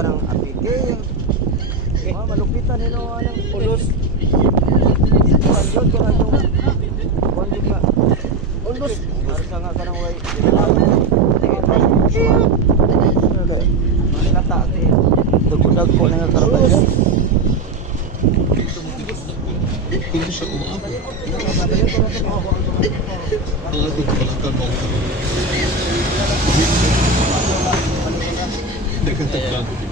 ka ng apike. Eh. Mga malupitan hinawa ng ano. ulos. Kanjod ka na itong kanjod na. Ulos. Marisa nga ka ng way. Manilata ate. Dagdag po na nga karapan dyan. Kung siya umaabot. Mga tigpalatan mo. Nagkataglago.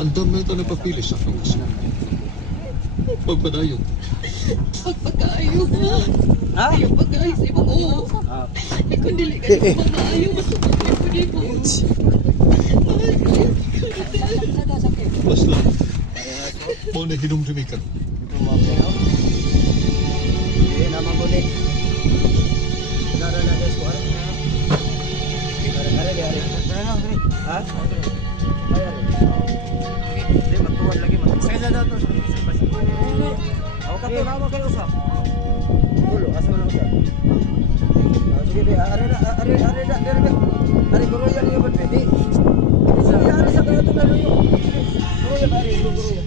Andam na ito na papili sa akong gusto. Pagpadayon. Pagpagkaayo na. Ha? Ayaw pagkaayos sa ibang oo. Ah. Ay, kung dili ka na pagkaayo, masupagay ko din mo. Ay, Mas lang. Mo na hinumdumi ka. Hindi naman ko ni. Nara na guys ko. Are, are, are. Ha? Ay, are. Hindi, ato na mo kay usap. Dulo asa na usap. Sige di are na are are. Are guru yan yo bet di. Sige are sa kayo to kayo. Guru yan are guru yan.